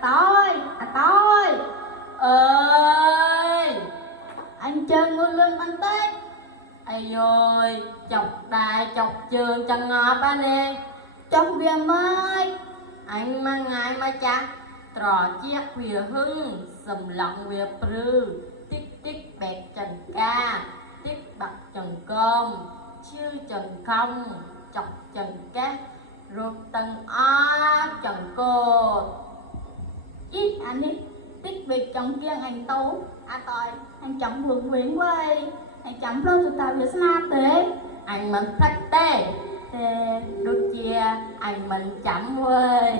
À tôi ơi, anh chơi mua lương ăn tết. ây ôi, chọc đại chọc trường chẳng ngọt anh nè. Trong việc ơi Anh mà ngài mà cha trò chiếc quìa hưng sầm lặng quìa prư tích tích bẹt trần ca tích bạc trần cơm chư trần không chọc trần cát ruột tầng á trần cột ít anh đi tích việc chồng kiêng anh tấu. À tôi anh chồng vượt quyến quay anh chồng lâu từ tàu giờ snap thế. anh mình thách tê Thế đôi chia anh mình chậm quê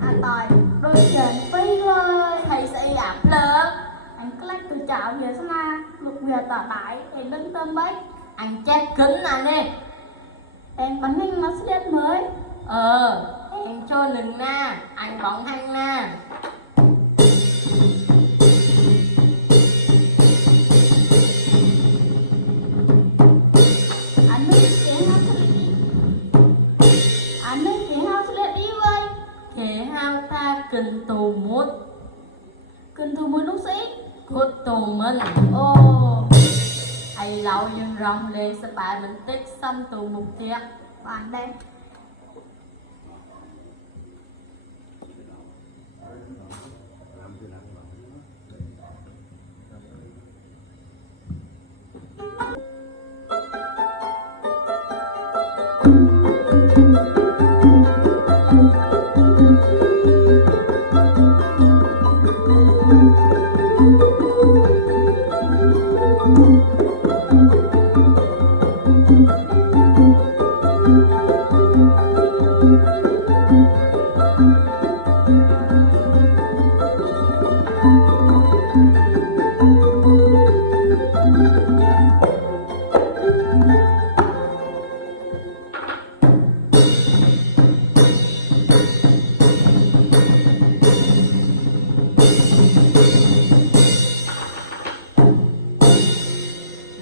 à tôi đôi chân phi ơi thầy sẽ ạp lớn anh click từ chảo giờ snap lục việc tỏ đại em đứng tâm bách anh chết cứng anh đi em bắn anh nó sẽ mới em cho nừng na anh bóng hanh na anh mới tiếng nó sẽ đi anh mới tiếng nó sẽ đi vậy khế hao ta cần tù mút cần thu mới lúc sĩ cốt tù mình ồ ai lâu nhưng rong lên sẽ bài mình tích xong tù mục thiệt bạn đây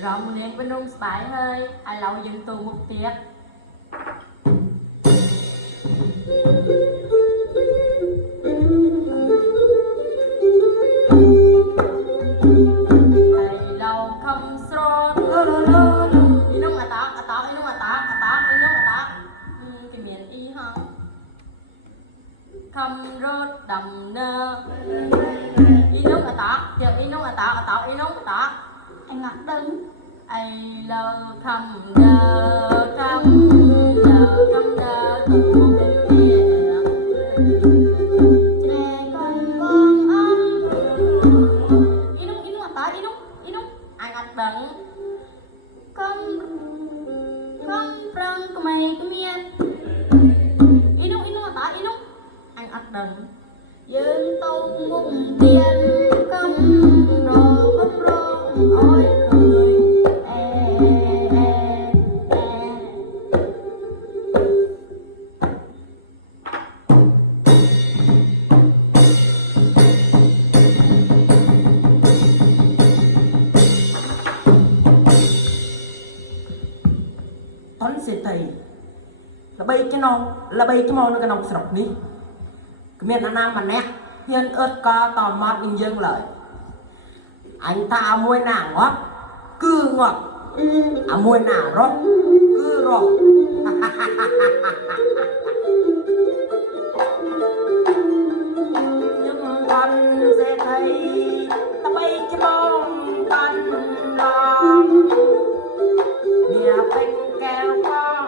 rong lên bên nông bài hơi ai lâu dừng tù mục thiệt ai lâu không sron đi nông à tóc đi nông à tóc cái miền y không không rốt đầm nơ đi nông à tóc chờ đi nông à tóc đi nông à tóc anh ngắt đứng ai lâu không đơ cùng một bên kia trẻ con con ông đi nung à anh ăn đắng con prang của mày của miên đi nung anh ăn đắng dương tông mùng tiền công rô ôi cười Tón sẽ thầy là bay cái non nó cái nòng sọc ní cái miền An Nam mà nè hiền ớt co tò mót bình dương lợi anh ta môi nàng ngót cứ ngọt môi nàng rót cứ rót nhưng con sẽ thấy là bay cái bông con lòng nhà bên keo con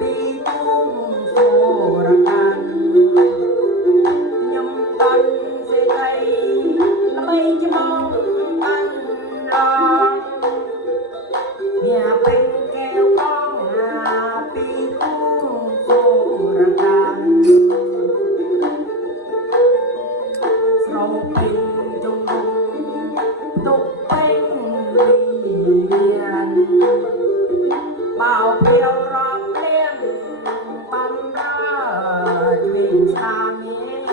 đi tung phù răng nhưng con sẽ thấy là bay cái bông con lòng nhà bên keo con đi tung phù răng sầu bình chung tục bên liền bao phiêu rót lên băm ra chuyện xa nhé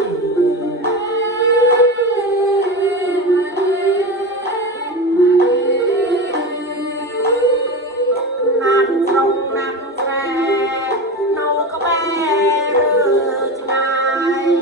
nát sông nát xe nâu có bé rư chân ai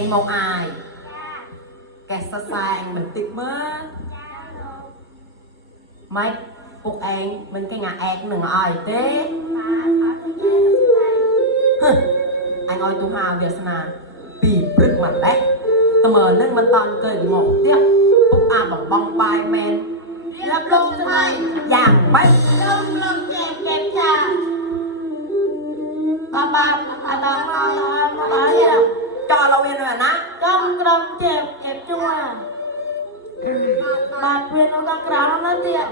anh một ai cái sơ sai anh mình tích mơ mấy cuộc anh mình cái nhà anh đừng ai thế anh ơi tôi hào Việt Nam bị bực mặt đấy tao mở nước mình toàn cười một tiếp bốc bằng bong bài men Lập lông thay dạng bách Lông lông kẹp trà bà cho lâu yên rồi nè trong kẹp chung à bà quyền nó đang kéo nó tiện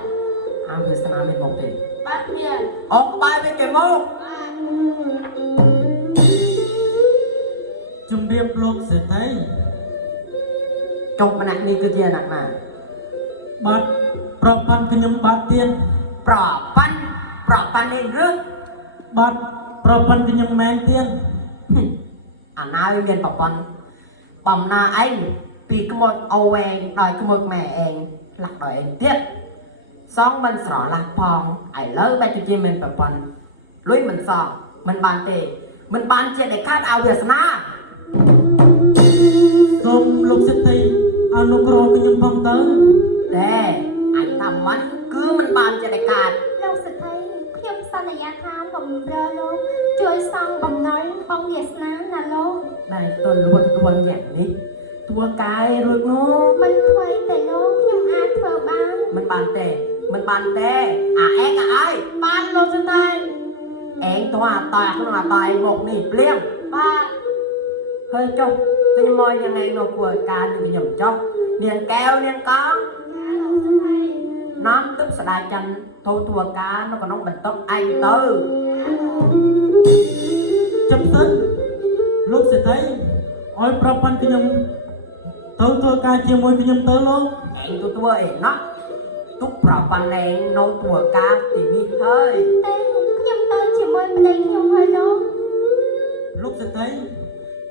Việt Nam mình một tỷ bà quyền ốc bài với cái mô Chúng điệp lúc sẽ thấy chụp mà nặng đi cứ kia nặng mà bát prop pan kenyum bát tiên ប្រប៉ាន់នេះរឹក bát prop pan kenyum men tiên អាណាវាមានប្រព័ន្ធបំណាឯងពីក្មួយអូវឯងដោយក្មួយម៉ែឯងផ្លាស់ដោយឯងទៀតសងមិនស្រឡះផងឥឡូវបែរជាមានប្រព័ន្ធលុយមិនសងមិនបានទេមិនបានជាដែលខាតឲ្យវាសនា Xôm lúc sẽ thấy anu kro kenyum phong tới តែអញថាមិនគឺមិនបានជាដែលខាត លោកសិទ្ធិខ្ញុំសន្យាថាបំរើលោកជួយសង់បំណុលបងវាសនាណាលោក ដែលទន់រួនយ៉ាងនេះតួកាយរួចនោះ មិនថ្មីតែលោកខ្ញុំអាចធ្វើបាន មិនបានទេអាឯងអើយ បានលោកសតែ ឯងតោះអាតើក្នុងអាតើមកនេះព្រៀង បាទ hơi chung cái môi như ngày nộp của ca như nhầm trong liền keo liền có nó tức sẽ đại chân thôi thua cá nó còn nóng bật tốc anh tư Chấp tính lúc sẽ thấy ôi prop pan kenyum tâu tâu ca chia môi kenyum tớ luôn anh tôi thua ấy nó túc bảo phần này nấu thua cá thì đi hơi តែខ្ញុំទៅជាមួយប្តីខ្ញុំហើយលោក lúc sẽ thấy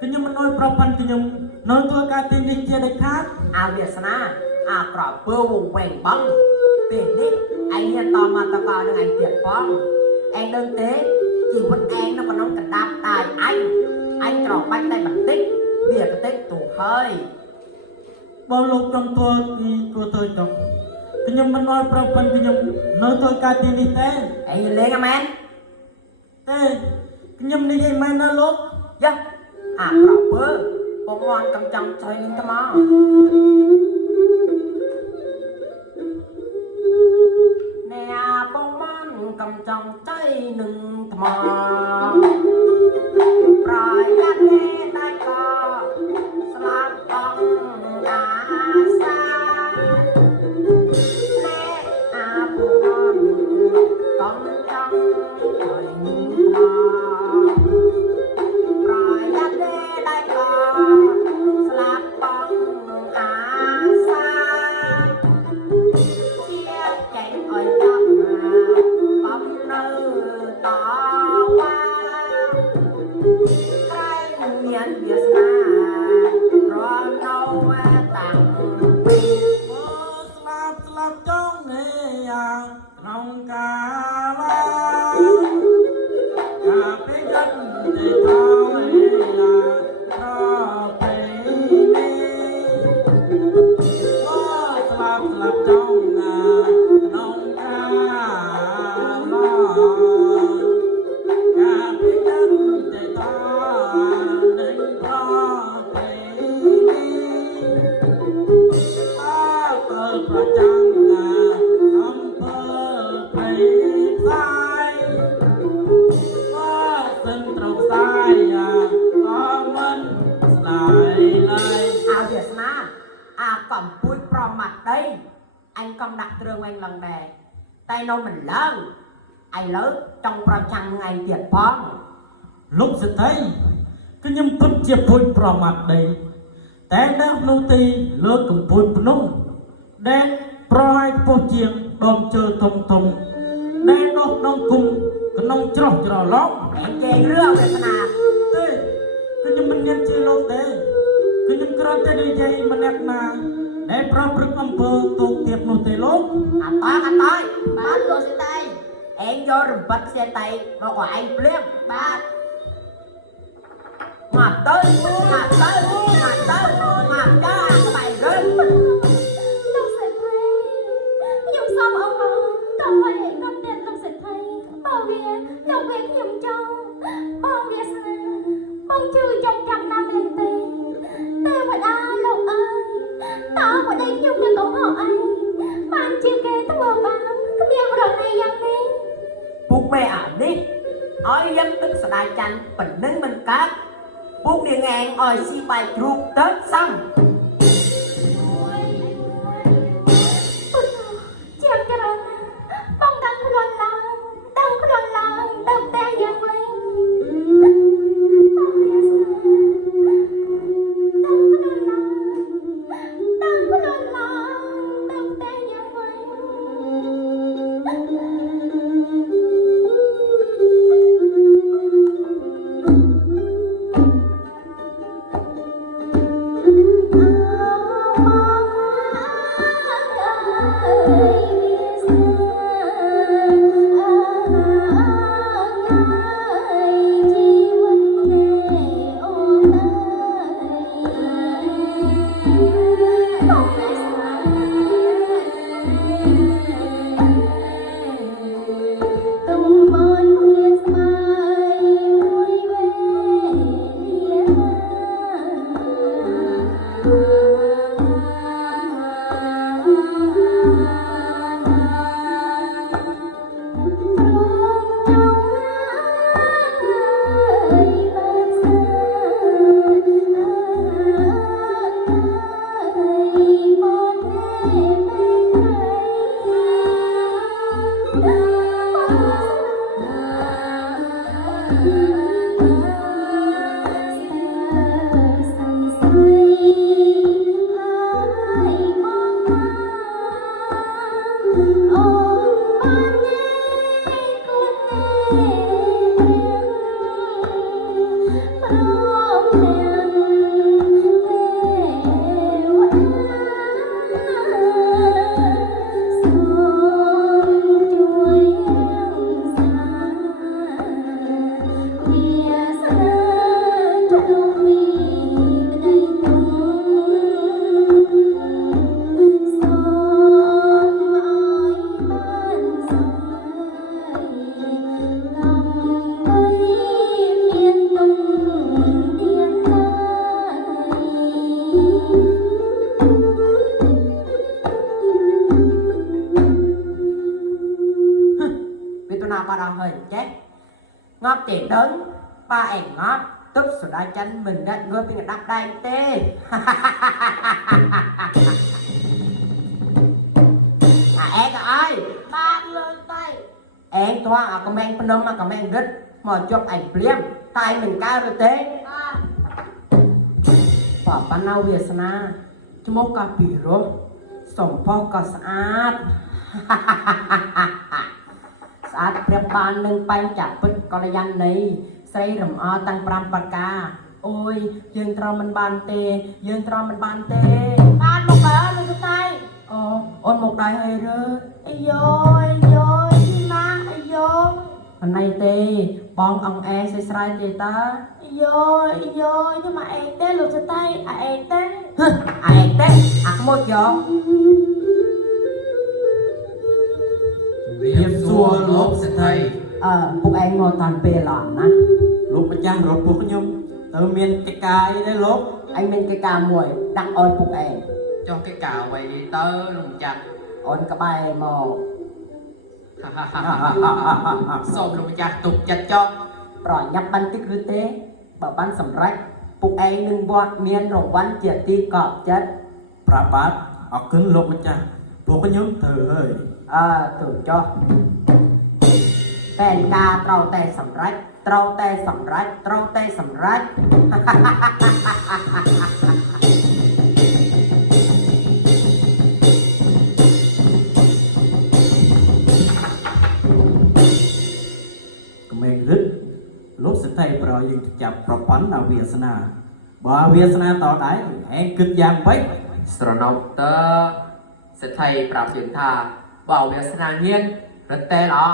kenyum mình ôi prop pan kenyum nói tâu ca tiên đi chia đại khát à Việt Nam à cỏ bơ vùng quèn băng tiền đi anh hiện tò mà tao vào được anh tiệt phong anh đơn tế chỉ một anh nó còn nóng cả đạp tài anh trò bách tay bằng tích việc cái tích tủ hơi bao lúc trong tua thì của tôi chồng kenyum mình ôi prop pan kenyum nói tâu ca tiên đi té anh nhìn lên em em té kenyum đi dây mai nó lúc dạ à cỏ bơ bông ngoan cầm chăm chơi lên tao mà nè bông ngoan cầm chăm chơi nừng thầm rồi gắt nghe tay cò slap bông xa nè bông ngoan cầm chăm chơi nừng rồi gắt nghe tay cò slap bông xa chia cánh ỏi tóc bông nơ tỏ hoa cái miền Việt Nam rồi đâu tặng bình slap trong này trong cả cà phê đất để thao nó phê slap trong nông ca cà phê đất để thao nên có phê tơ pra chăng âm tơ phê sai dân trồng sai có mình lại lại à Việt Nam à cầm bụi pro mặt đây anh con đặt trường anh lần đề tay nâu mình lớn anh lớn trong pro chăng anh tiệt phong lúc sẽ thấy cái nhâm phút chia phôi pro mặt đây té đá nô tì lỡ cùng phôi nung đen pro hai phô chiêng đom chơi thông thông đen đốt nông cung cái nông trò lót em chê rương Việt Nam thế cái nhâm mình nhân chơi lót thế cái nhâm cơ tê đi dây mình đẹp mà để pro prực âm phơ tục tiệp nô tê lốt à tối bạnលោកសតែ em vô rừng bắt xe tay và của anh liếcបាទ một ngọt tới ngọt tới ngọt tới ngọt cho ăn bài rơi លោកសេដ្ឋីខ្ញុំសូមអង្គកុំឲ្យគាត់ទៀតលោកសេដ្ឋីបើវាលោកវាខ្ញុំចង់បងវាស្នាបងជឿចង់ចាំណាស់មែនទេតែវតាលោកអើយតើប្តីខ្ញុំនឹងកុំហៅអីបានជាគេធ្វើបានគ្មានរកណីយ៉ាងនេះ ពុកមេអានេះឲ្យយកទឹកស្ដាយច័ន្ទប៉ុណ្ណឹងមិនកើតពុកនាងឯងឲ្យស៊ីបាយជ្រូកទៅសំ ជាងក្រណាបងដឹងខ្លួនឡើងទៅតែយ៉ាងវិញបងវាស្នាដឹងខ្លួនឡើងទៅតែយ៉ាងវិញ ngót để đến ba em ngót tức sự đại chân mình đã ngơi bên đắp đai tê em ơi ba lên tay em thoa comment phnom mà comment rất mà chụp ảnh phim tay mình cao rồi tê ba bỏ pan nào Việt na cho mốc cà phê rồi sòng po cà sát sát đẹp ban nâng bay chặt bứt con là dân này xây rầm o tăng pram bạc ca ôi dương trò mình bàn tê dương trò mình bàn tê ba một cái lên tay ôn một đại hay rơ ai vô má ai vô hôm nay tê bong ông e xây sai tê ta ai vô nhưng mà em té lụt cho tay em té ai tê một gió Điệp xua lốp sẽ thayពួកឯងមកតាន់ពេលឡំណា លោកម្ចាស់រត់ពួកខ្ញុំទៅមានកិច្ចការអីដែរលោក អញមានកិច្ចការមួយដាក់អោយពួកឯង cho cái cào vậy đi tớ lùng chặt អូនក្បែរមក xôm lùng chặt tục chặt cho ប្រញាប់បន្តិចឬទេបើបានសម្រេចពួកឯងនឹងវត្តមានរង្វាន់ជាទីកប់ចិត្ត ប្រាប់បាទអរគុណលោកម្ចាស់ពួកខ្ញុំទៅហើយ ទៅចុះតែការត្រូវតែសម្រេចត្រូវតែសម្រេចត្រូវតែសម្រេច ក្មេងរឹតលោកសិទ្ធិប្រយើងចាប់ប្រព័ន្ធដល់វាសនាបើវាសនាតដែរឯងគិតយ៉ាងម៉េច ស្រណោតើសិទ្ធិប្រាប់យើងថាបើវាស្នាញៀនរត់តែល្អ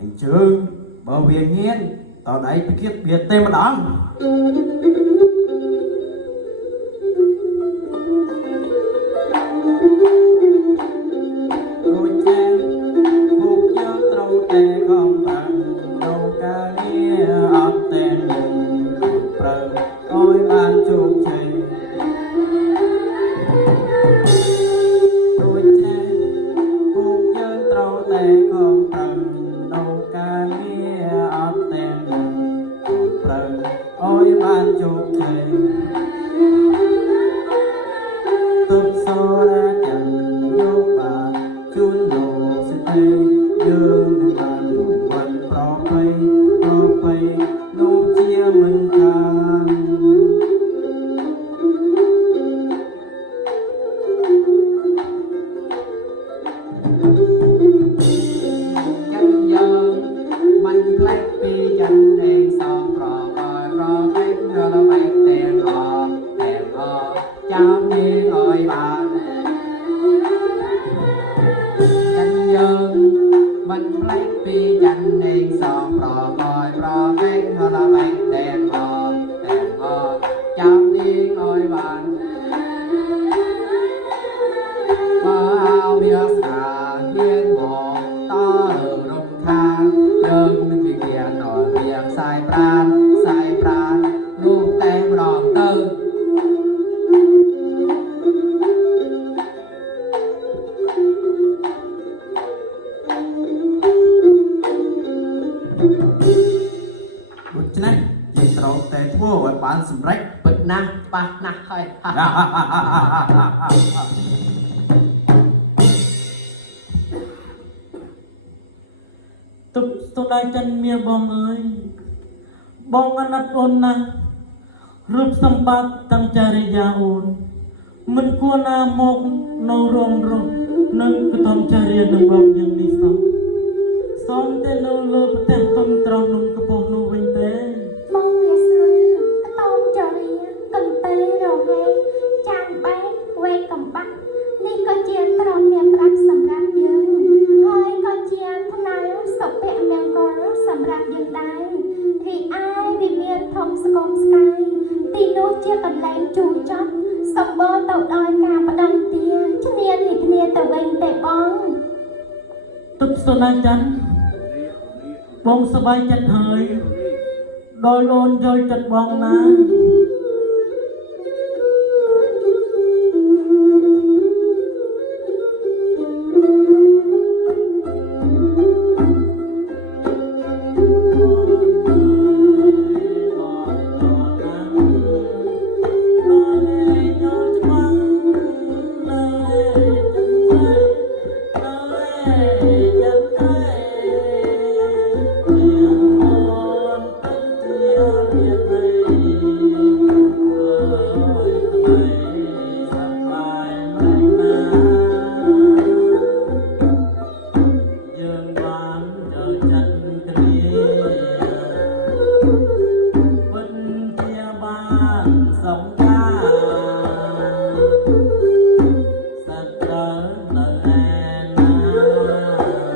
អញ្ជើញបើវាងៀន តើឯងពិគៀតវាទេម្ដងរួចចេះពួកយើងត្រូវតែខំប្រឹងក្នុងការងារអត់តែប្រឹងឲ្យបានជោគជ័យរួចចេះពួកយើងត្រូវតែខំប្រឹងក្នុងការងារអត់តែប្រឹងឲ្យបានជោគជ័យទុបសូរាចាំយកបានជូនលោកសេដ្ឋីយើងនឹងបានរួចបានប្រពៃនោះជាមិនខានចិនយើងមិនផ្លេចពីចិនឯងសងប្រកែករលែកទាំងអចាំមានអើយបានចិនយើងមិនផ្លេចពីចិនឯងសងប្រកែករលែកទាំងចាំមានអើយបានបើវាស្អាតមានមកតរំខានយើងនឹងវិញ្ញាណអត់រៀងខ្សែប្រាណនោះតែម្ដងទៅ ដូច្នេះយើងត្រូវតែធ្វើឲ្យបានសម្រេច ពិតណាស់ប៉ះណាស់ហើយ ទុកស្ទុដៃចិនមាបងអើយបងអាណិតអូនណាស់រូបសម្បត្តិទាំងចរិយាអូនមិនគួរណាមកនៅរងរស់នឹងកតំចរិយានឹងបងយ៉ាងនេះសោះសូមតែនៅលើប្រទេសទុំត្រង់នោះកពស់នោះវិញទេ បងវាស្នាកតោមចរិយាកន្ទេរហេចានបែកវេកកំបាក់នេះក៏ជាត្រង់មានប្រាប់សម្រាប់យើងហើយក៏ជាផ្នែកសុភមង្គលសម្រាប់យើងដែររីឯវាមានធំស្គមស្កាយទីនោះជាកន្លែងជួចចត់សម្បូរទៅដោយការបដិទាឈ្នានីគ្នាទៅវិញទេបង ទុកស្ទុដៃចិនបងសប្បាយចិត្តហើយដល់អូនយល់ចិត្តបងណា Hãy subscribe cho kênh Ghiền Mì Gõ để không bỏ lỡ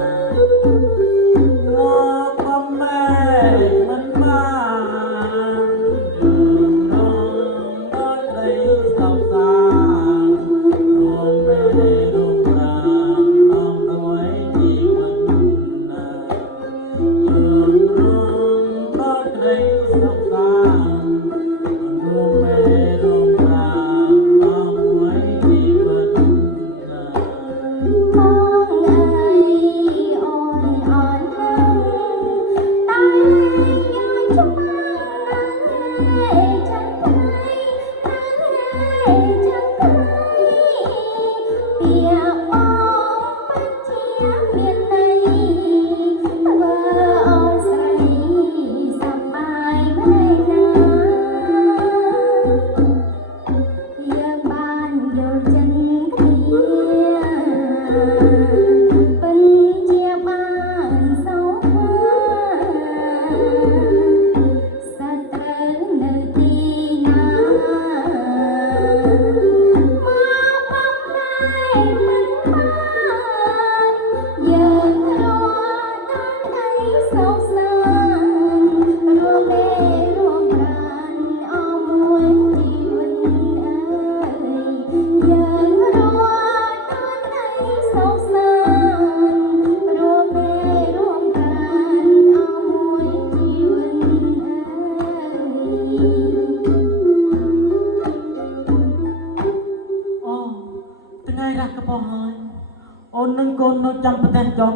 ននឹងកូននៅចាំប្រទេសចុះ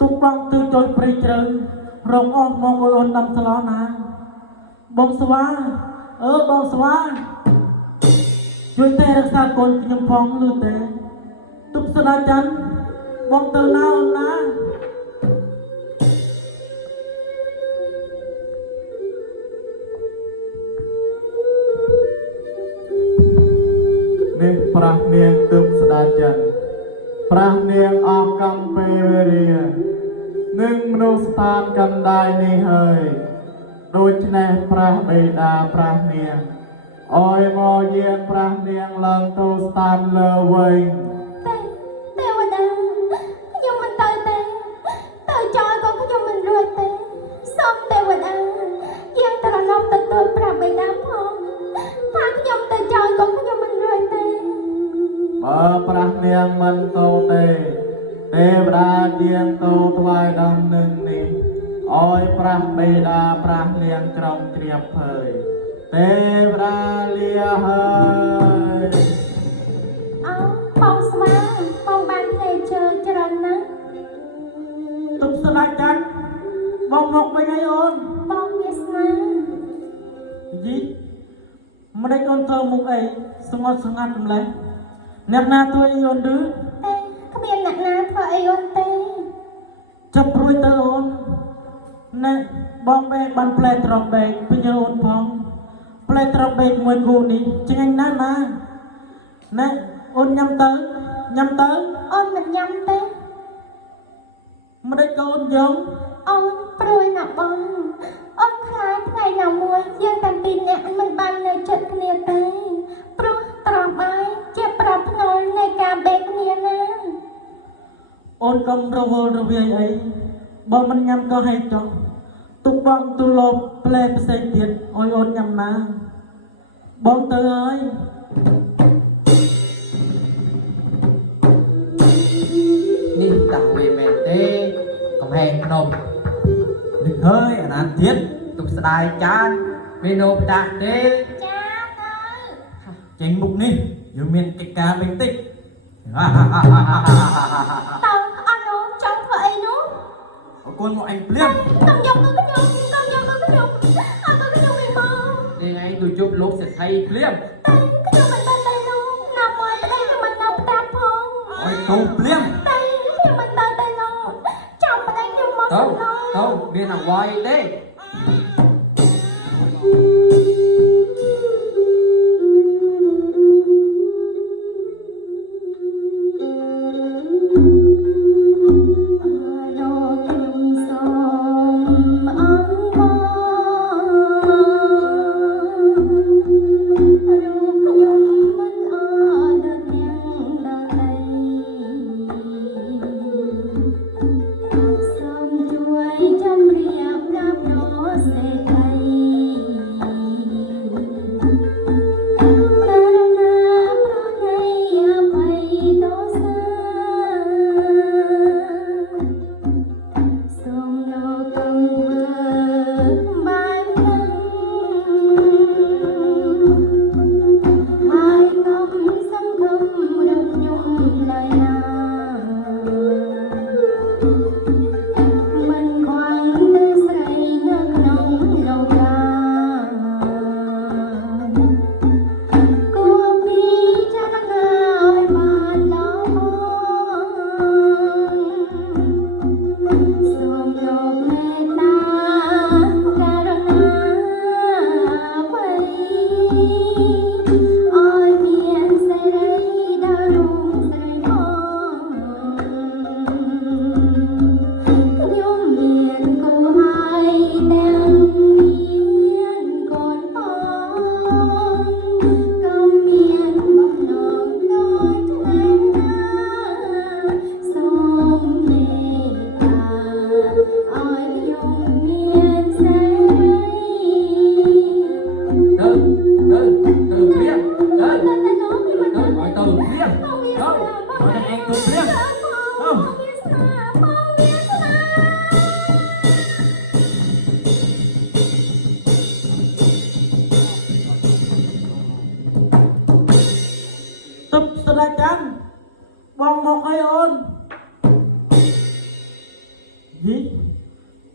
ទុកបងទៅចុយព្រៃជ្រៅរងអស់មកឲ្យអូនដាំស្លោណាបងស្វាបងស្វាជួយតែរក្សាកូនខ្ញុំផងលឺទេទុកស្ដាយច័ន្ទបងទៅណាអូនណា នេះប្រាស់នាងទើបស្ដាយចិនប្រាស់នាងអស់កម្មពេលវេលានឹងមនុស្សស្ថានកណ្ដាយនេះហើយដូច្នេះប្រាស់បេតាប្រាស់នាងអោយមកយាងប្រាស់នាងឡើងទៅស្ថានលើវិញ ទេវតាខ្ញុំមិនទៅទេទៅចោលក៏ខ្ញុំមិនរួចទេសូមទេវតាយាងត្រឡប់ទៅទូលប្រាប់បិតាផងថាខ្ញុំទៅចោលក៏ខ្ញុំមិនរួចទេ បើប្រាស់នាងមិនទៅទេទេវតាយាងទៅថ្វាយដំណឹងនេះអោយប្រាស់បេតាប្រាស់នាងក្រុងជ្រាបហើយទេវតាលាហើយ បងស្វាបងបានភ្លេចជើងច្រើនណាស់ ទុកស្ដាយចាន់បងមកវិញឲ្យអូន បងវាសនា យីមិនដេចអូនធ្វើមុខអីស្ងត់ស្ងាត់ម្លេះអ្នកណាធ្វើអីអូនឬ ទេគ្មានអ្នកណាធ្វើអីអូនទេ ចាប់ព្រួយទៅអូនណែបងបែកបានផ្លែត្រប់បែកពីញើអូនផងផ្លែត្រប់បែកមួយគូនេះឆ្ងាញ់ណាស់ណាណែអូនញ៉ាំទៅអូនមិនញ៉ាំទេ មិនដេចក៏អូនយក អូនព្រួយណាស់បងអូនខ្លាចថ្ងៃណាមួយយើងទាំងពីរនាក់មិនបាននៅជិតគ្នាទេព្រោះត្រង់បាយជាប្រាប់ភ្នាល់នៃការបេកគ្នាណា អូនកុំរវល់រវាយអីបើមិនញ៉ាំក៏ហេតុចុះទុកបងទូលបផ្លែផ្សេងទៀតឲ្យអូនញ៉ាំណាបងទៅហើយ នេះដាក់វាមែនទេកំហែងភ្នំ នឹងហើយអាណាទៀត ទុកស្ដាយចានមេនូផ្ដាស់ទេ ចាទៅ ចេញមុខនេះយើងមានកិច្ចការបន្តិច តើអត់នោះចង់ធ្វើអីនោះ អរគុណមកអញភ្លាម កុំយកទៅខ្ញុំអត់ទៅខ្ញុំវិញមក នេះឯងទៅជប់លោកសេដ្ឋីភ្លាម តែខ្ញុំមិនទៅទេនោះណាមួយប្តីខ្ញុំមិននៅផ្ទះផង អើយកូនភ្លាម តែខ្ញុំមិនទៅទេនោះចាំប្តីខ្ញុំមក ទៅ សំឡង ទៅមានអ្វីទេ លោកខ្ញុំសូមអរគុណរូបខ្ញុំមិនអរដល់ទាំងដល់ដី សូមជួយជម្រាបប្រាប់ដល់សេ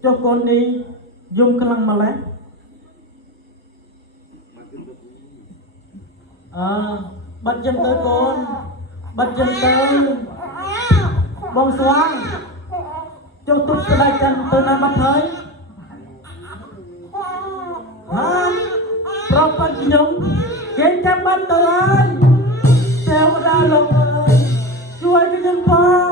cho con đi dùng cái lăng mà lẽ bắt chân tới con bắt chân tới bông xoang cho tụt cái đại chân tôi nam bắt thấy hả proper nhung cái chăm bắt tới ơi theo ra lục ơi chui cái nhung phong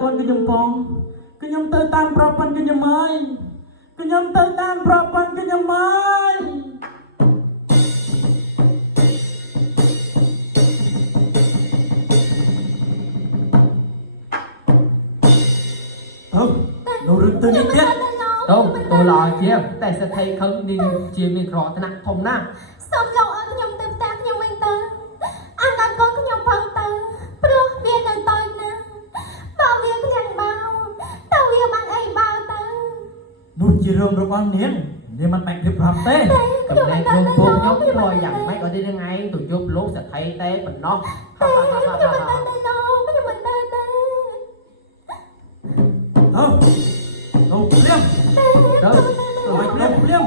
con cái nhung phong cái nhung tới tam propan cái nhung mai cái nhung tới tam propan cái nhung mai đồ rừng từ những tiết tôi lo chiếm tại sẽ thấy không đi chiếm mình rõ thế nào thông nào xong lâu ở cái nhung tụm ta cái nhung mình tơ anh ăn con cái nhung phong tơ pro viên này tôi nè bao viên cái nhang bao tao viên bằng ai bao tơ nút chỉ rồng rồi con niên nênมันแบ่งเรียบร้อยเต้ cầm này luôn vô nhóc thôi dặn mấy có đi đến ngay tụi chụp lúc sẽ thấy té mình nó cái nhung mình tơ tơ nó cái nhung mình tơ tơ đâu liêm rồi rồi liêm liêm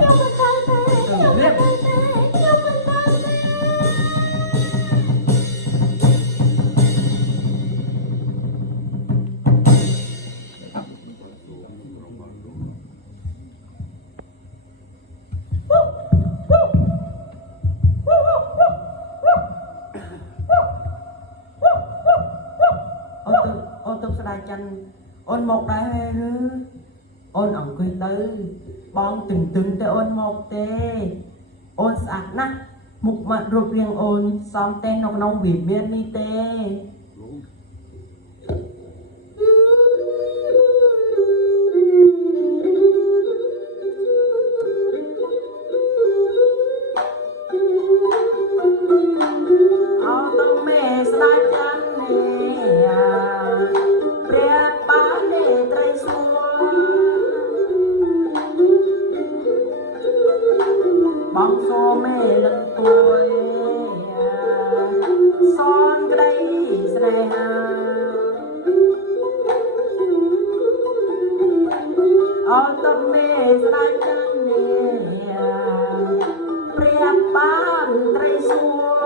ôn tục đại chân ôn một đại rư ôn ổng quy tư bong từng từng tới ôn một tê ôn sạch nát mục mặt rụt riêng ôn xóm tên nông nông bị biên đi tê bóng xô mê lần tuổi son cái đây sẽ ở tâm mê sẽ chân nè priệp bán trai xua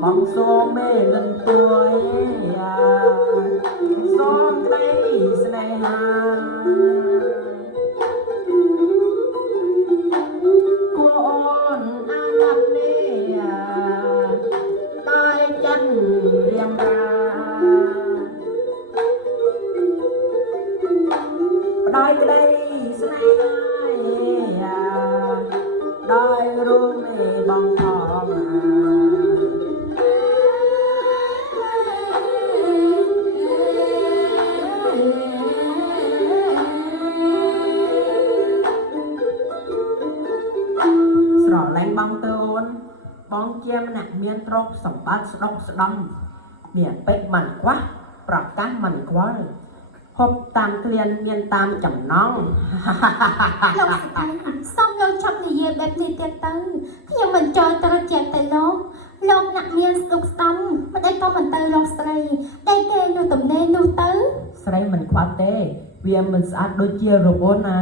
bóng xô mê lần tuổi son cái đây sẽ riêng ra đôi cái đây sẽ đôi luôn mê bông thò ជាម្នាក់មានទ្រព្យសម្បត្តិស្ដុកស្ដំមានពេកមិនខ្វះប្រកាសមិនខ្វល់ហូបតាមក្លៀនមានតាមចំណង លោកស្រីសូមលោកឈប់និយាយបែបនេះទៀតទៅខ្ញុំមិនចង់ត្រូវជាទៅលោកអ្នកមានស្ទុកស្ដំមិនដេចក៏មិនទៅលោកស្រីតែគេនៅតំណែងនោះទៅ ស្រីមិនខ្វះទេវាមិនស្អាតដូចជារវល់ណា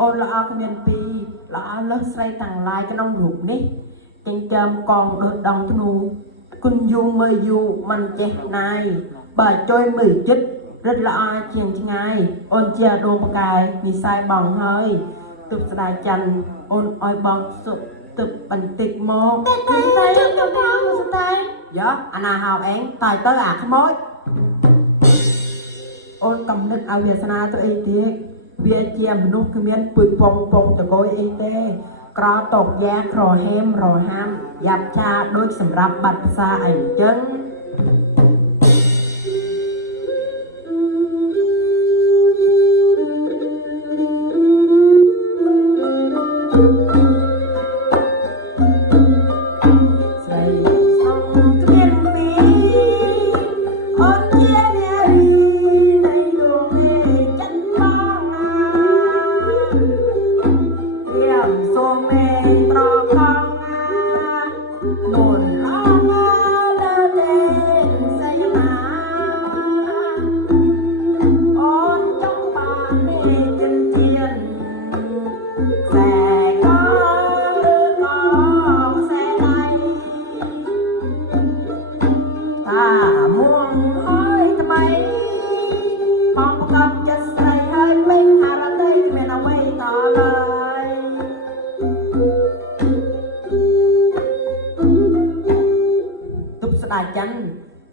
អូនល្អគ្មានពីរល្អលើសស្រីទាំងឡាយក្នុងរូបនេះចិញ្ចើមកងដូចដងធ្នូគុណយូមើលយូមិនចេះណាយបើជួយមើលចិត្តរឹតល្អជាងឆ្ងាយអូនជាដួងផ្កាយនិស័យបងហើយទប់ស្ដាយច័ន្ទអូនឲ្យបងសុខទឹកបន្តិចមកតែចាំទៅស្ដាយយោអាណាហៅអេងតើទៅអាខ្មោចអូនកំនឹកឲ្យវាសនាទៅអីទៀតវាជាមនុស្សគ្មានពុយពងតកយអីទេក្រតកយ៉ាក្រហេមរហាមយ៉ាប់ឆាដូចសម្រាប់បាត់ភាសាអីចឹង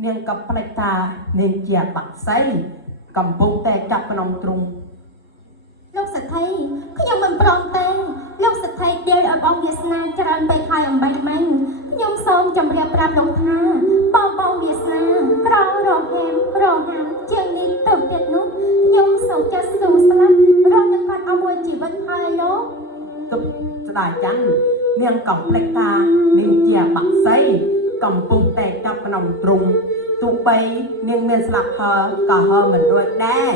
នាងកំប្លែកថានាងជាបាក់សៃកំពុងតែចាប់ក្នុងទ្រុងលោកសទ្ធិខ្ញុំមិនព្រមទេលោកសទ្ធិដេញឲ្យបងវាសនាច្រើនពេកហើយអំបញ្ញមិញខ្ញុំសូមជម្រាបប្រាប់លោកថាបងវាសនាក្ររហេមរហាមជាងនេះទៅទៀតនោះខ្ញុំសូមចាត់ស៊ូស្លាប់រត់នឹងគាត់អស់មួយជីវិតហើយលោកទុកស្ដាយច័ន្ទនាងកំប្លែកថានាងជាបាក់សៃកំពុងតែចាប់ក្នុងទ្រុងទូបីនាងមានស្លាប់ហើក៏ហើមិនរួចដែរ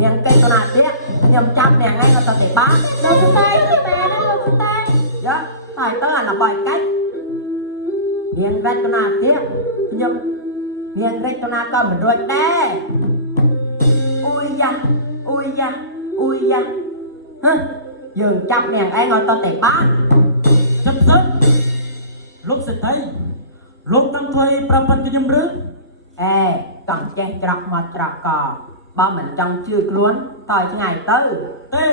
នាងកេតណាទៀតខ្ញុំចាប់នាងឯងក៏ទៅបានលោកតែលោកតែយោតែទៅអាណបៃកាច់នាងរចនាទៀតខ្ញុំនាងរចនាក៏មិនរួចដែរអ៊ុយយ៉ាហ៎យើងចាប់នាងឯងឲ្យទៅតែបានចាប់ទៅលោកសេដ្ឋីលោកតាំងធ្វើប្រាប់គាត់ខ្ញុំឬអេចង់ចេះច្រកមកច្រកកបើមិនចង់ជឿខ្លួនតើឆ្ងាយទៅទេ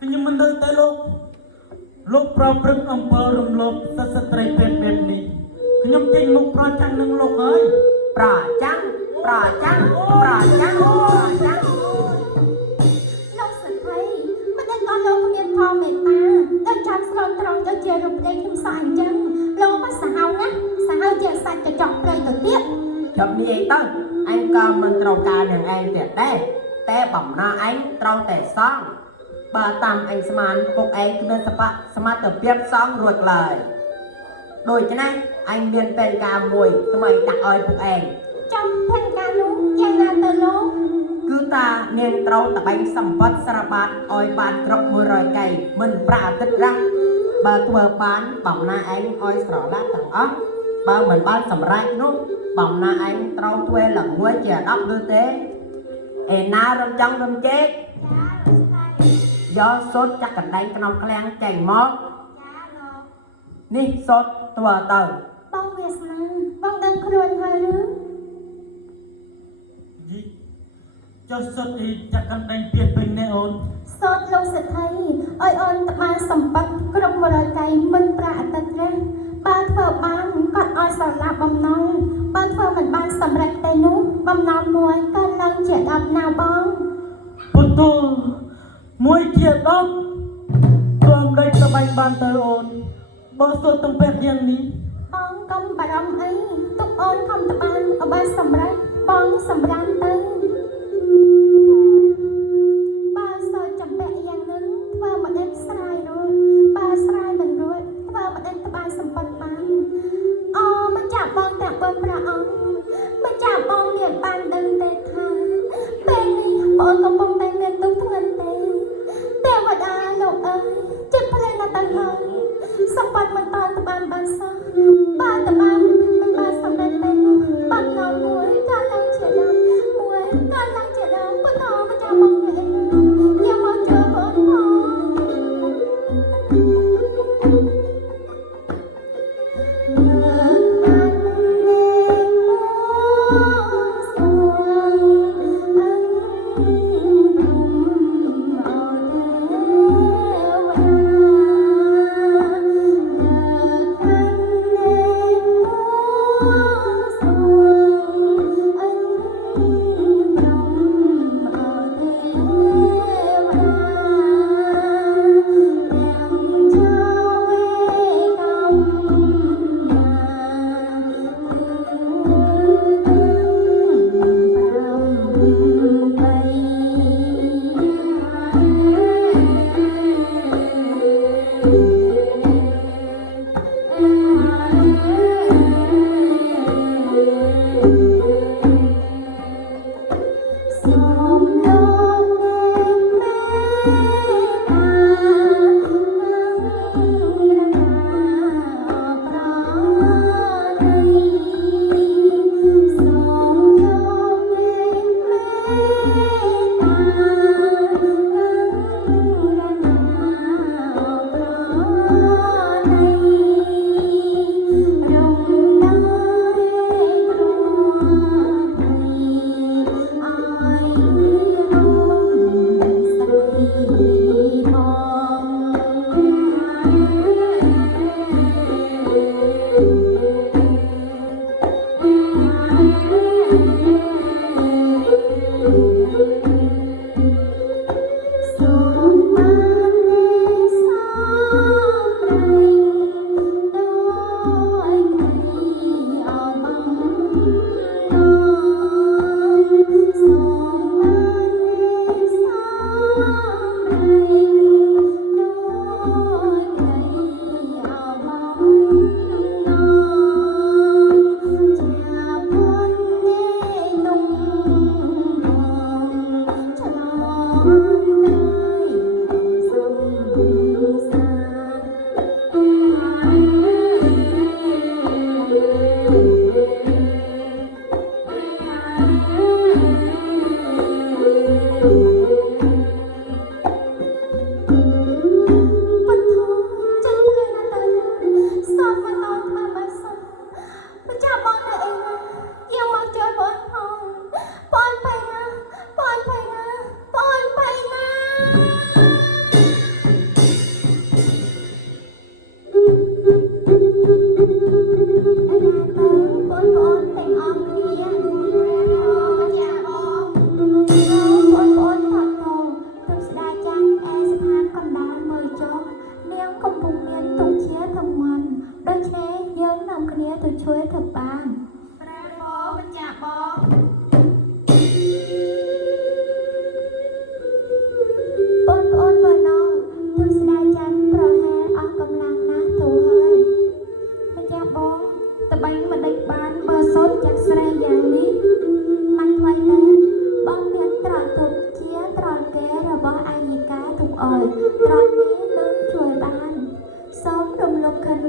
ខ្ញុំមិនដឹងទេលោកប្រព្រឹត្តអំពើរំលោភសិទ្ធិស្ត្រីពេទ្យបែបនេះខ្ញុំចេញមុខប្រចាំងនឹងលោកហើយប្រចាំងលោកសេដ្ឋីមិនដឹងក៏លោកគ្មានផលមេត្តាដល់ចាំស្រោចត្រង់ទៅជារូបលេខខ្ញុំសោះអញ្ចឹងលោកក៏សាហាវណាស់សាហាវជាសាច់កញ្ចក់ព្រៃទៅទៀត chậm đi ấy tới anh còn mình trâu ca đường anh tiệt đây té bỏng na anh trâu tẻ xong bà tầm anh sman phục anh nên smart tập tiếp xong ruột lời đôi chứ này anh biên tên ca mùi tụi mày đặt ơi phục anh trong thanh ca nú giang na tơ lố cứ ta nên trâu tập anh sầm vất sara bát oi bàn cọc mùi rồi cày mình pra tích răng bà tụi bán bỏng na anh oi sỏ lát thằng ốc bà mình bán sầm rạch nút bỏng na anh trâu thuê lần nguôi chè đắp đưa tế ê na râm chân râm chết do sốt chắc cần đánh cái nông klang chành mót ní sốt tùa tờ bong Việt Nam bong đăng khuôn hơi rứ gì cho sốt đi chắc cần đánh biệt bình nè ôn sốt lâu sẽ thấy ôi ôn tập ban sầm bắt cục một rồi cây mình pra tật ra ba thợ ban còn oi sờ lạ bầm non ba thợ mình ban sầm rạch tay nú bầm non muối con lăng trẻ đập nào bong bút tu mùi chia đốc tôm đây tập anh bàn tờ ôn bơ sốt tông bẹp riêng ní bong công bà đông ấy tục ôn không tập ban ở ban sầm rạch bong sầm răng tư ba soi chậm bẹ giang nứng thơ một em sai rồi ba sai mình rồi thơ một em tập ban sầm bật ban mà chạm bong tạm bơm ra ông mà chạm bong miệng ban đừng tê tha bên đi bọn công bong tay miệng tung thân tê tê mà đa lộc ơi chết phải là tay hơi sầm bật mình toàn tập ban sa ba tập ban mình ba sầm lên tên bằng lòng muối ca lăng trẻ đam muối ca lăng trẻ đam bữa nó mà chạm bong mẹ nhưng mà chưa có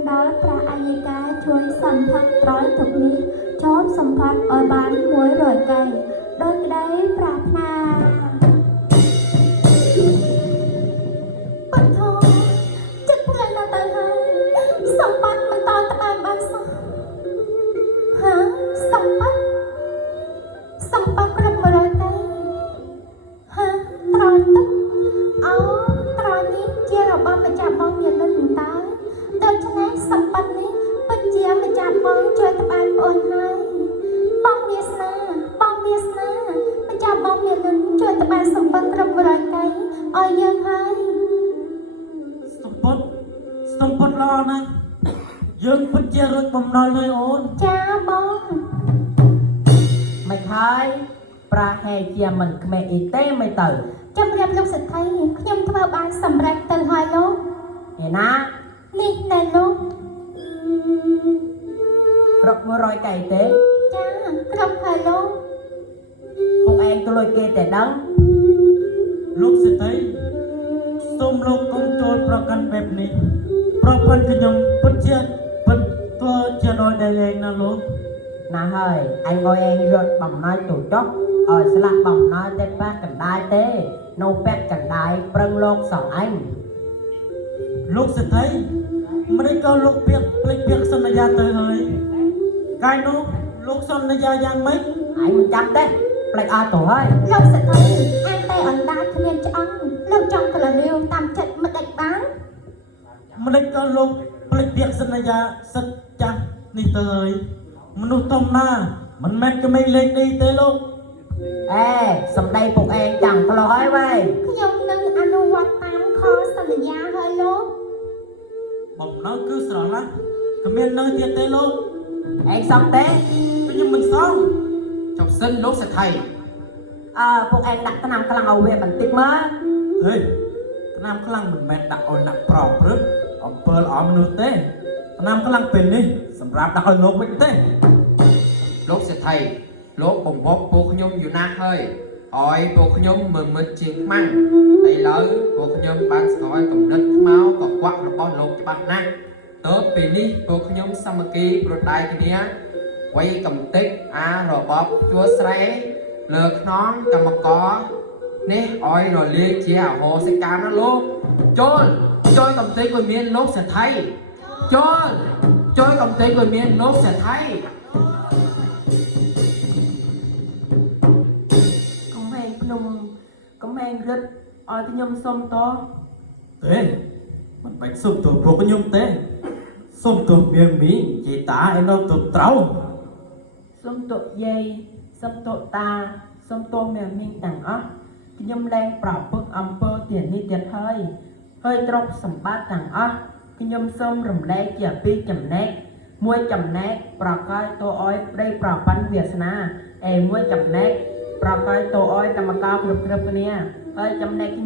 បើប្រាអាយិកាជួយសន្ធឹកត្រយទុកនេះชอบสัมผัสឲ្យបាន100កែដោយក្តីប្រាថ្នាប៉ុន្តែចិត្តផ្លូវដល់ទៅហើយសម្បត្តិមិនតតបានសោះហាសម្បត្តិគ្រប់100កែហាត្រយទុកអូត្រយនេះជារបស់ម្ចាស់បងមានលិនតើដូច្នេះសម្បត្តិនេះពិតជាម្ចាស់បងជួយត្បាញប្អូនហើយបងវាសនាម្ចាស់បងមានលិនជួយត្បាញសម្បត្តិគ្រប់100កែឲ្យយើងហើយសំពត់ល្អណាស់យើងពិតជារួចបំណុលហើយអូន ចាបង មិនហើយប្រាហែជាមិនក្មេងអីទេមិនទៅ ចាំរៀបលោកសេដ្ឋីខ្ញុំធ្វើបានសម្រេចទៅហើយលោក ឯណា នេះណែលោក គ្រប់100កែទេ ចាគ្រប់ហើយលោក ពួកឯងទៅលុយគេតែដឹង លោកសេដ្ឋីសូមលោកកុំចូលប្រកាន់បែបនេះប្រពន្ធខ្ញុំពិតជាពិតធ្វើជាដោយដែលឯងណាលោក ណាហើយអញឲ្យឯងរត់បំណុលទៅចុះឲ្យស្លាប់បំណុលតែប៉ះកណ្ដាលទេនៅពេទ្យកណ្ដាលប្រឹងលោកសងអញ លោកសេដ្ឋីមិនได้ក៏លោកពាក្យភ្លេចពាក្យសន្យាទៅហើយកាយនោះលោកសន្យាយ៉ាងម៉េច អញមិនចាំទេផ្លេចអស់ទៅហើយ លោកសេដ្ឋីអានតែអណ្ដាតគ្មានឆ្អឹងលោកចង់កលលាវតាមចិត្តមិនដេចបាន មិនได้ក៏លោកភ្លេចពាក្យសន្យាសិតចាស់នេះទៅហើយមនុស្សធំណាមិនមែនក្មេងលេងឌីទេលោក អេសំដីពួកឯងចាំផ្លោះហើយវ៉ៃ ខ្ញុំនឹងអនុវត្តតាមខសន្យាហើយលោក បំណុលគឺស្រឡះគ្មាននៅទៀតទេលោក ឯងសំទេ ខ្ញុំមិនសង ចប់សិនលោកសេដ្ឋី ពួកឯងដាក់ថ្នាំខ្លាំងឲ្យវាបន្តិចមើល ហេថ្នាំខ្លាំងមិនមែនដាក់ឲ្យដាក់ប្រព្រឹត្តអំពើល្អមនុស្សទេថ្នាំខ្លាំងពេលនេះសម្រាប់ដាក់ឲ្យលោកវិញទេ លោកសេដ្ឋីលោកបំពប់ពួកខ្ញុំយូរណាស់ហើយឲ្យពួកខ្ញុំមើលមិត្តជាងខ្មាំងតែឥឡូវពួកខ្ញុំបានស្គាល់កំណត់ខ្មៅកខ្វក់របស់លោកច្បាស់ណាស់តើពេលនេះពួកខ្ញុំសាមគ្គីប្រដៅគ្នាវ័យកំតិចអារបបជួស្រែលើខ្នងកម្មករនេះឲ្យរលាយជាអហោសិកម្មណាលោកចូលកំតិចក៏មានលោកសេដ្ឋីចូលកំតិចក៏មានលោកសេដ្ឋី កំហែងភ្នំកំហែងរឹតឲ្យខ្ញុំសុំត ទេមិនបាច់សុំទោសពួកខ្ញុំទេសុំទោសមានមីងជាតាឯនៅទៅត្រូវ សុំតយាយសុំតតាសុំតមេមីងទាំងអស់ខ្ញុំលែងប្រពឹកអំពើទៀតនេះទៀតហើយទ្រព្យសម្បត្តិទាំងអស់ខ្ញុំសូមរំលែកជាពីរចំណែកមួយចំណែកប្រកបទៅឲ្យប្តីប្រពន្ធវាសនាមួយចំណែកប្រកបទៅឲ្យកម្មការគ្រប់គ្នាហើយចំណែកខ្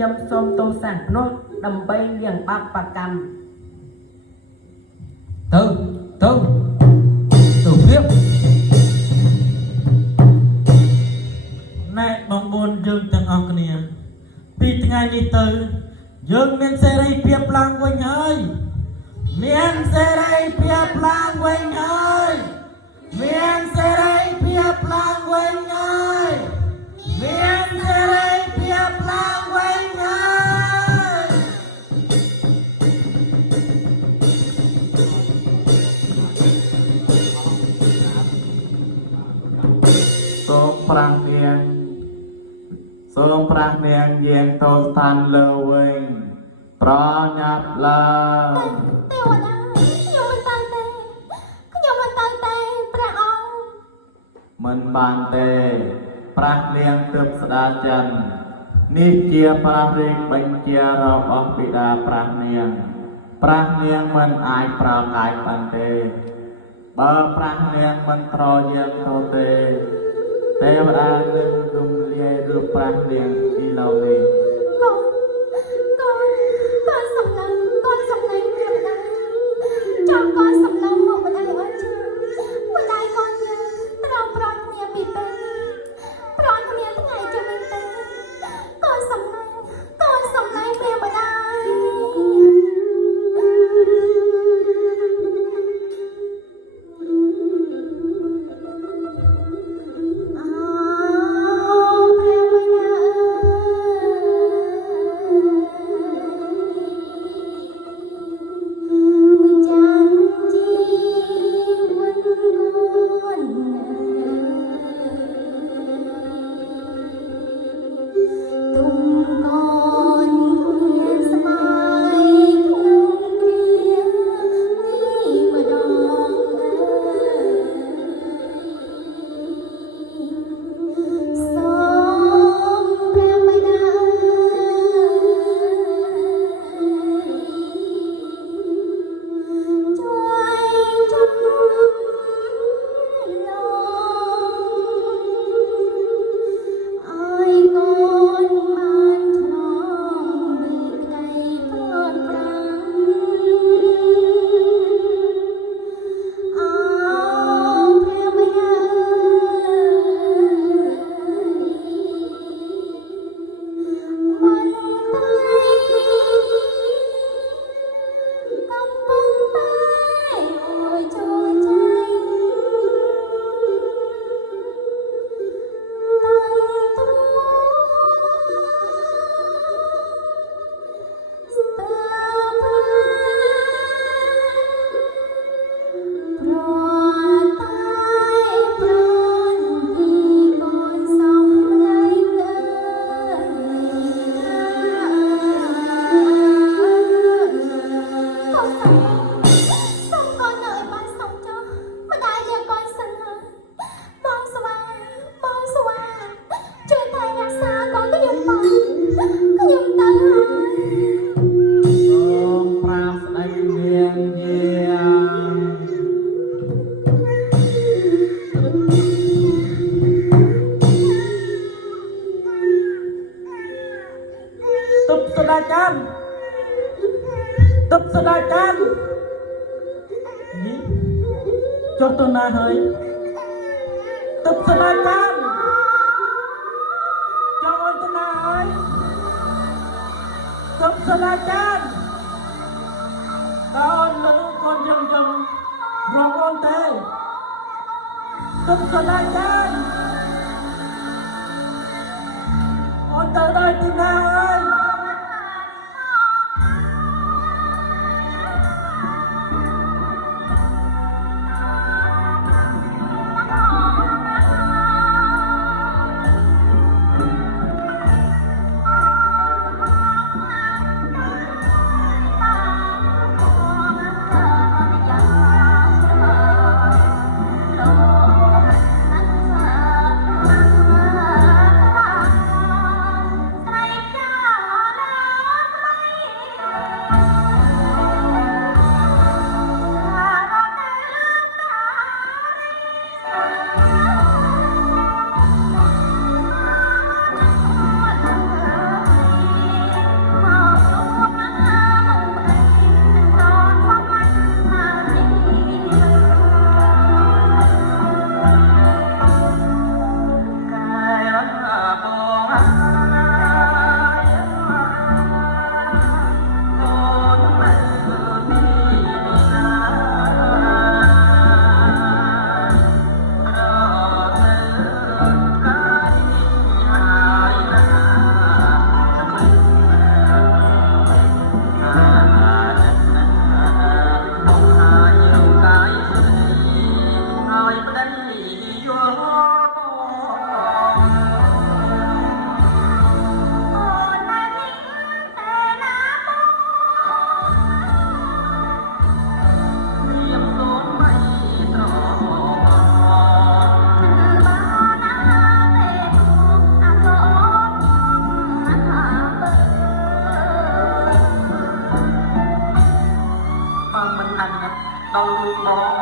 ញុំសូមទោសសាសន៍នោះដើម្បីលៀងបាបប្រកម្ម ទៅវា ណែបងប្អូនយើងទាំងអស់គ្នាពីថ្ងៃនេះទៅយើងមានសេរីភាពឡើងវិញហើយមានសេរីភាពឡើងវិញហើយមានសេរីភាពឡើងវិញហើយមានសេរីភាពឡើងវិញហើយ សូមប្រាស់នាងយាងទៅស្ថានលើវិញប្រញាប់ឡើង ទេវតាខ្ញុំមិនទៅទេព្រះអង្គ មិនបានទេប្រាស់នាងទើបស្ដាចិននេះជាប្រាស់រាជបញ្ជារបស់បិតាប្រាស់នាងមិនអាចប្រកាយបានទេបើប្រាស់នាងមិនត្រយើងទៅទេទេវតានឹងរំលាយរូបប្រាស់នាងពីឡូវនេះ កូនសំឡេងព្រះម្ដាយចង់កូនសំឡេងមកម្ដាយអើយចាម្ដាយ កូនយើងត្រូវប្រត់គ្នាពីពេលប្រត់គ្នាថ្ងៃជុំវិញទេកូនសំឡេងព្រះម្ដាយ tập sẽ đại can cho tôi na hơi tập sẽ đại can cho ơn tôi na hơi tập sẽ đại can ta ơn nữ con dần dần rong ơn tê tập sẽ đại can ơn tới đây thì na ơi đau lưng bó